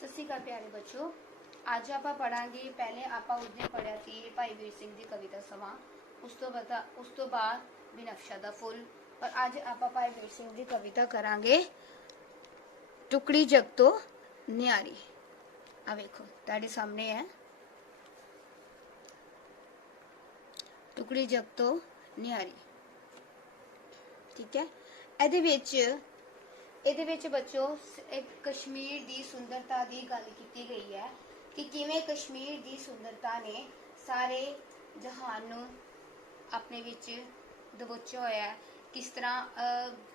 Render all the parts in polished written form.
सत श्री अकाल प्यारे बच्चों। आज आप पढ़ांगे पहले आप उस दिन पढ़िया सी भाई वीर सिंह की कविता समा, उस तो बाद बिनफ्शा दा फुल। और आज आप भाई वीर सिंह की कविता करांगे टुकड़ी जग तो न्यारी। आ वेखो तुहाडे सामने है टुकड़ी जग तो न्यारी। ठीक है, ਇਹਦੇ ਵਿੱਚ ਬੱਚੋ एक कश्मीर ਦੀ सुंदरता ਦੀ ਗੱਲ ਕੀਤੀ ਗਈ ਹੈ कि ਕਿਵੇਂ कश्मीर ਦੀ सुंदरता ਨੇ ਸਾਰੇ ਜਹਾਨ ਨੂੰ ਆਪਣੇ ਵਿੱਚ ਦਬੋਚਿਆ ਹੋਇਆ ਹੈ। किस तरह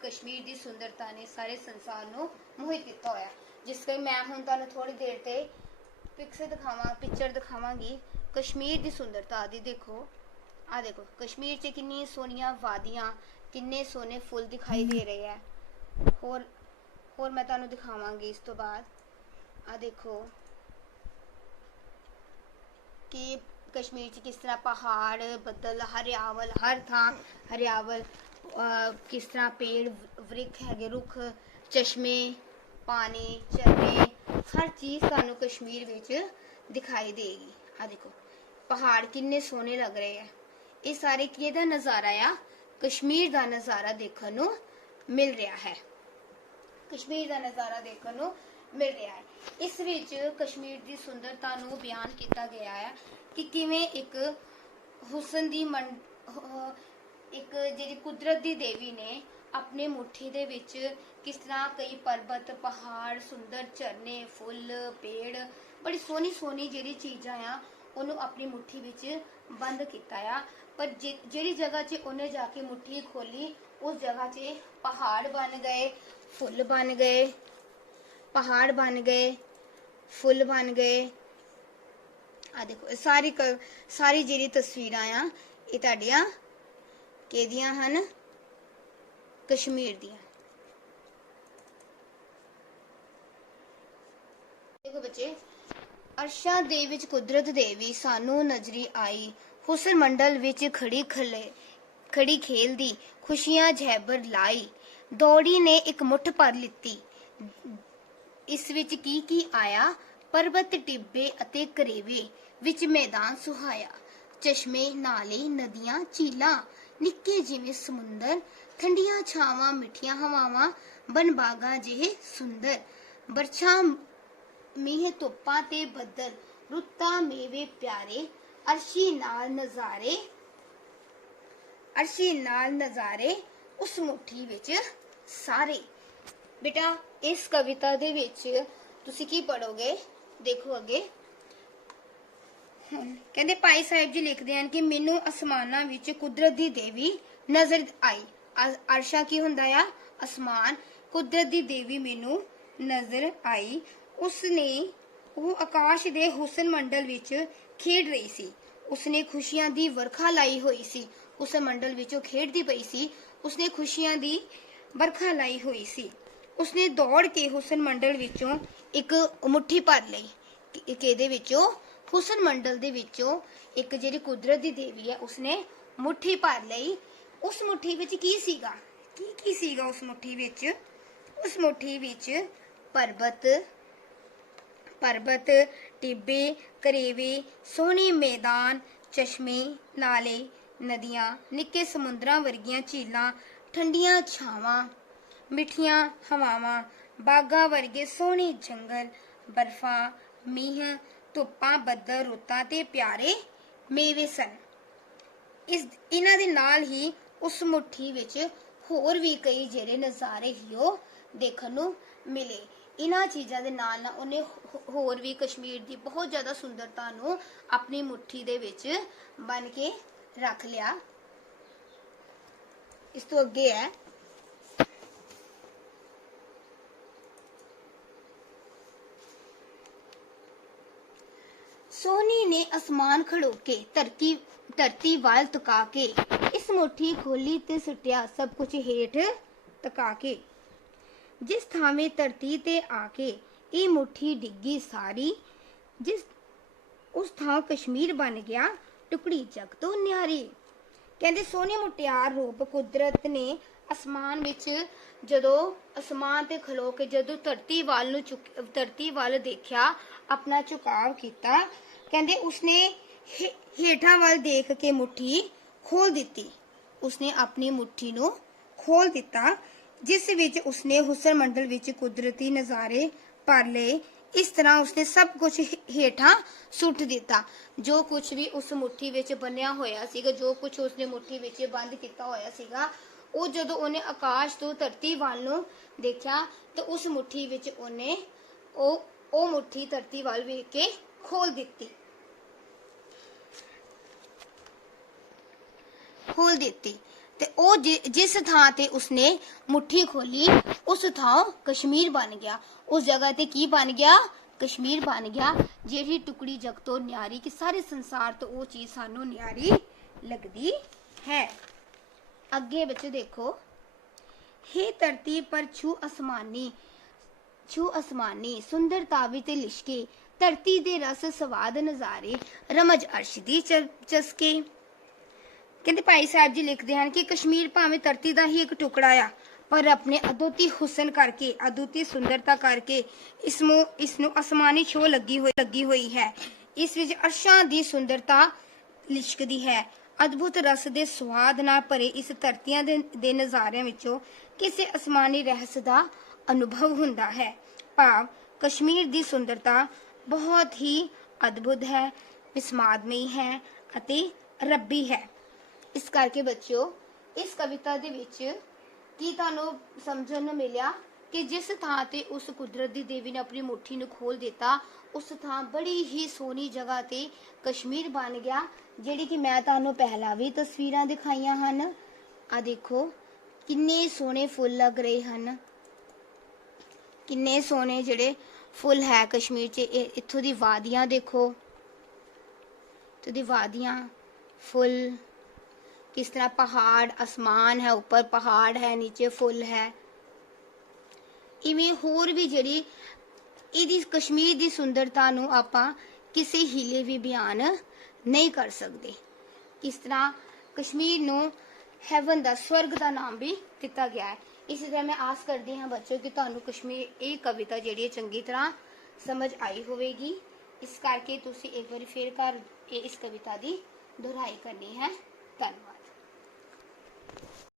कश्मीर ਦੀ सुंदरता ने सारे संसार ਨੂੰ ਮੋਹਿਤ ਕੀਤਾ ਹੋਇਆ। ਜਿਸ ਲਈ ਮੈਂ ਹੁਣ ਤੁਹਾਨੂੰ ਥੋੜੀ ਦੇਰ ਤੇ पिक्चर दिखावांगी कश्मीर ਦੀ सुंदरता ਦੀ। देखो आ देखो कश्मीर च कितनी सोहनियां वादियां, किन्ने सोहने फुल दिखाई दे रहे हैं। होर मैं तुहानू दिखावांगी इस तो बाद। आ देखो कि कश्मीर च किस तरह पहाड़ बदल हरियावल, हर थां हरियावल, किस तरह पेड़ वृक्ष है, रुख चश्मे पानी झरने, हर चीज़ तुहानू कश्मीर विच दिखाई देगी। आ देखो पहाड़ किन्ने सोहने लग रहे हैं। ये सारे किहदा नज़ारा आ? कश्मीर का नज़ारा देखने नू मिल रहा है। कश्मीर का नज़ारा देखने नू मिल रहा है। इस विच कश्मीर की सुंदरता नू बयान किया गया है कि किवें एक हुसन दी एक जिहड़ी कुदरत दी देवी ने अपने मुट्ठी दे विच किस तरह कई पर्वत पहाड़ सुंदर झरने फुल पेड़ बड़ी सोहनी सोहनी जिहड़ी चीज़ां आ उन्होंने अपनी मुट्ठी विच बंद किया आ। पर जिहड़ी जगह च उन्हें जाके मुट्ठी खोली उस जगह च पहाड़ बन गए, फुल बन गए, पहाड़ बन गए, फुल बन गए। आ देखो सारी जिहड़ी तस्वीरां आ ये तुहाडियां किहदियां हन? कश्मीर दियां। देखो बच्चे, अरशा दे विच कुदरत देवी सानू नजरी आई, हुसन मंडल विच खड़ी खेलदी खुशियां झैबर लाई, दौड़ी ने एक मुठ भर लिती। इस विच की आया? पर्वत टिब्बे अते करेवे विच मैदान सुहाया, चश्मे नाले नदियां झीलां निक्के जिवें समुंदर, ठंडियां छावां मिठियां हवावां बनबागा जिहे सुंदर, बरछां मीह धुप्पां ते बदल रुत्तां मेवे प्यारे, अर्शी नाल नज़ारे उस मुट्ठी विच सारे। बेटा इस कविता दे विच तुसी की पढ़ोगे? देखो अगे कहते भाई साहिब जी लिखते हैं कि मैनू आसमाना विच कुदरत दी देवी नजर आई। अर्शा की हुंदा आ? आसमान। कुदरत दी देवी मैनू नजर आई। उसने वो आकाश दे हुसन मंडल विच खेड रही सी। उसने खुशियां दी वर्खा लाई हुई सी। उस मंडल विचों खेडदी पई सी। उसने खुशियां दी वर्खा लाई हुई सी। उसने दौड़ के हुसन मंडल विचों एक मुट्ठी भर लई। किहदे विचों? हुसन मंडल दे विचों एक जिहड़ी कुदरत दी देवी है उसने मुट्ठी भर लई। उस मुट्ठी विच की सीगा? की सीगा उस मुट्ठी विच? उस मुट्ठी विच पर्वत टिब्बे करेवे सोहने मैदान चश्मे नाले नदियां निक्के समुंदरां वर्गियां झीलां ठंडियां छावां मिठियां हवावां बागा वर्गे सोहने जंगल बर्फां मीह धुप्पां बदल रुत्तां ते प्यारे मेवे सन। इन्हां दे नाल ही उस मुट्ठी विच होर भी कई जिहड़े नज़ारे ही ओह देखण नूं मिले। इन्हां चीज़ां दे नाल उन्हें होर भी कश्मीर की बहुत ज़्यादा सुंदरता नूं अपनी मुट्ठी दे विच बन के रख लिया। इस तो अगे है सोहनी ने आसमान खड़ोके धरती वाल तका के, इस मुट्ठी खोली ते सुटिया सब कुछ हेठ तका के, जिस थावे धरती ते आके ये मुट्ठी डिग्गी सारी, जिस उस थां कश्मीर बन गया टुकड़ी जग तो न्यारी। कहते सोहने मुटियार रूप कुदरत ने ਅਸਮਾਨ ਵਿੱਚ ਜਦੋਂ ਅਸਮਾਨ ਤੇ ਖਲੋ ਕੇ ਜਦੋਂ ਧਰਤੀ ਵੱਲ ਦੇਖਿਆ, ਆਪਣਾ ਝੁਕਾਅ ਕੀਤਾ, ਕਹਿੰਦੇ ਉਸਨੇ ਹੇਠਾਂ ਵੱਲ ਦੇਖ ਕੇ ਮੁੱਠੀ ਖੋਲ ਦਿੱਤੀ। ਉਸਨੇ ਆਪਣੀ ਮੁੱਠੀ ਨੂੰ ਖੋਲ ਦਿੱਤਾ, ਜਿਸ ਵਿੱਚ ਉਸਨੇ ਹੁਸਨ ਮੰਡਲ ਵਿੱਚ ਕੁਦਰਤੀ ਨਜ਼ਾਰੇ ਭਰ ਲਏ। ਇਸ ਤਰ੍ਹਾਂ ਉਸਨੇ ਸਭ ਕੁਝ ਹੇਠਾਂ ਸੁੱਟ ਦਿੱਤਾ। ਜੋ ਕੁਝ ਵੀ ਉਸ ਮੁੱਠੀ ਵਿੱਚ ਬੰਨਿਆ ਹੋਇਆ ਸੀਗਾ, ਜੋ ਕੁਝ ਉਸਨੇ ਮੁੱਠੀ ਵਿੱਚ ਬੰਦ ਕੀਤਾ ਹੋਇਆ ਸੀਗਾ, ਉਹ ਜਦੋਂ ਉਹਨੇ ਆਕਾਸ਼ ਤੋਂ ਧਰਤੀ ਵੱਲ ਨੂੰ ਦੇਖਿਆ ਤੇ ਉਸ ਮੁੱਠੀ ਵਿੱਚ ਉਹਨੇ ਉਹ ਮੁੱਠੀ ਧਰਤੀ ਵੱਲ ਵੇਖ ਕੇ ਖੋਲ ਦਿੱਤੀ। ਤੇ ਉਹ ਜਿਸ ਥਾਂ ਤੇ ਉਸਨੇ ਮੁੱਠੀ ਖੋਲੀ, ਉਸ ਥਾਂ ਕਸ਼ਮੀਰ ਬਣ ਗਿਆ। ਉਸ ਜਗ੍ਹਾ ਤੇ ਕੀ ਬਣ ਗਿਆ? ਕਸ਼ਮੀਰ ਬਣ ਗਿਆ। ਜਿਹੜੀ ਟੁਕੜੀ ਜਗ ਤੋਂ ਨਿਆਰੀ, ਕਿ ਸਾਰੇ ਸੰਸਾਰ ਤੋਂ ਉਹ ਚੀਜ਼ ਸਾਨੂੰ ਨਿਆਰੀ ਲੱਗਦੀ ਹੈ। ਅੱਗੇ ਬੱਚੇ ਦੇਖੋ, हे ਧਰਤੀ ਪਰ ਛੂ ਅਸਮਾਨੀ ਸੁੰਦਰਤਾ ਵਿੱਚ ਲਿਸ਼ਕੇ, ਧਰਤੀ ਦੇ ਰਸ ਸਵਾਦ ਨਜ਼ਾਰੇ, ਰਮਜ ਅਰਸ਼ ਦੀ ਚਸਕੇ। ਕਹਿੰਦੇ ਭਾਈ ਸਾਹਿਬ ਜੀ ਲਿਖਦੇ ਹਨ ਕਿ ਕਸ਼ਮੀਰ ਭਾਵੇਂ ਧਰਤੀ ਦਾ ਹੀ ਇੱਕ ਟੁਕੜਾ ਆ, ਪਰ ਆਪਣੇ ਅਦੁੱਤੀ ਹੁਸਨ ਕਰਕੇ, ਅਦੁੱਤੀ ਸੁੰਦਰਤਾ ਕਰਕੇ ਇਸ ਨੂੰ ਅਸਮਾਨੀ ਛੋਹ ਲੱਗੀ ਹੋਈ ਹੈ। ਇਸ ਵਿੱਚ ਅਰਸ਼ਾਂ ਦੀ ਸੁੰਦਰਤਾ ਲਿਸ਼ਕਦੀ ਹੈ। ਅਦਭੁਤ ਰਸ ਦੇ ਸਵਾਦ ਨਾਲ ਭਰੇ ਇਸ ਧਰਤੀਆਂ ਦੇ ਨਜ਼ਾਰਿਆਂ ਵਿੱਚੋਂ ਕਿਸੇ ਅਸਮਾਨੀ ਰਹੱਸ ਦਾ ਅਨੁਭਵ ਹੁੰਦਾ ਹੈ। ਭਾਵ ਕਸ਼ਮੀਰ ਦੀ ਸੁੰਦਰਤਾ ਬਹੁਤ ਹੀ ਅਦਭੁਤ ਹੈ, ਵਿਸਮਾਦਮਈ ਹੈ ਅਤੇ ਰੱਬੀ ਹੈ। ਇਸ ਕਰਕੇ ਬੱਚਿਓ, ਇਸ ਕਵਿਤਾ ਦੇ ਵਿੱਚ ਕੀ ਤੁਹਾਨੂੰ ਸਮਝਣ ਨੂੰ ਮਿਲਿਆ ਕਿ ਜਿਸ ਥਾਂ ਤੇ ਉਸ ਕੁਦਰਤ ਦੀ ਦੇਵੀ ਨੇ ਆਪਣੀ ਮੁੱਠੀ ਨੂੰ ਖੋਲ ਦਿੱਤਾ, ਉਸ ਥਾਂ ਬੜੀ ਹੀ ਸੋਹਣੀ ਜਗ੍ਹਾ ਤੇ ਕਸ਼ਮੀਰ ਬਣ ਗਿਆ, ਜਿਹੜੀ ਕਿ ਮੈਂ ਤੁਹਾਨੂੰ ਪਹਿਲਾਂ ਵੀ ਤਸਵੀਰਾਂ ਦਿਖਾਈਆਂ ਹਨ। ਆ ਦੇਖੋ ਕਿੰਨੇ ਸੋਹਣੇ ਫੁੱਲ ਲੱਗ ਰਹੇ ਹਨ, ਕਿੰਨੇ ਸੋਹਣੇ ਜਿਹੜੇ ਫੁੱਲ ਹੈ ਕਸ਼ਮੀਰ 'ਚ। ਇੱਥੋਂ ਦੀ ਵਾਦੀਆਂ ਦੇਖੋ, ਇੱਥੋਂ ਦੀ ਵਾਦੀਆਂ, ਫੁੱਲ, किस तरह पहाड़, आसमान है, ऊपर पहाड़ है, नीचे फुल है। इवें होर भी ਜਿਹੜੀ ਇਹਦੀ ਕਸ਼ਮੀਰ ਦੀ ਸੁੰਦਰਤਾ ਨੂੰ ਆਪਾਂ ਕਿਸੇ ਹੀਲੇ ਵੀ ਬਿਆਨ ਨਹੀਂ ਕਰ ਸਕਦੇ। ਕਿਸ ਤਰ੍ਹਾਂ ਕਸ਼ਮੀਰ ਨੂੰ ਹੈਵਨ ਦਾ, ਸਵਰਗ ਦਾ ਨਾਮ ਵੀ ਦਿੱਤਾ ਗਿਆ ਹੈ। ਇਸੇ ਤਰ੍ਹਾਂ ਮੈਂ ਆਸ ਕਰਦੀ ਹਾਂ ਬੱਚਿਓ ਕਿ ਤੁਹਾਨੂੰ ਕਸ਼ਮੀਰ ਇਹ ਕਵਿਤਾ ਜਿਹੜੀ ਹੈ ਚੰਗੀ ਤਰ੍ਹਾਂ ਸਮਝ ਆਈ ਹੋਵੇਗੀ। ਇਸ ਕਰਕੇ ਤੁਸੀਂ ਇੱਕ ਵਾਰੀ ਫਿਰ ਇਸ ਕਵਿਤਾ ਦੀ ਦੁਹਰਾਈ ਕਰਨੀ ਹੈ। ਧੰਨਵਾਦ।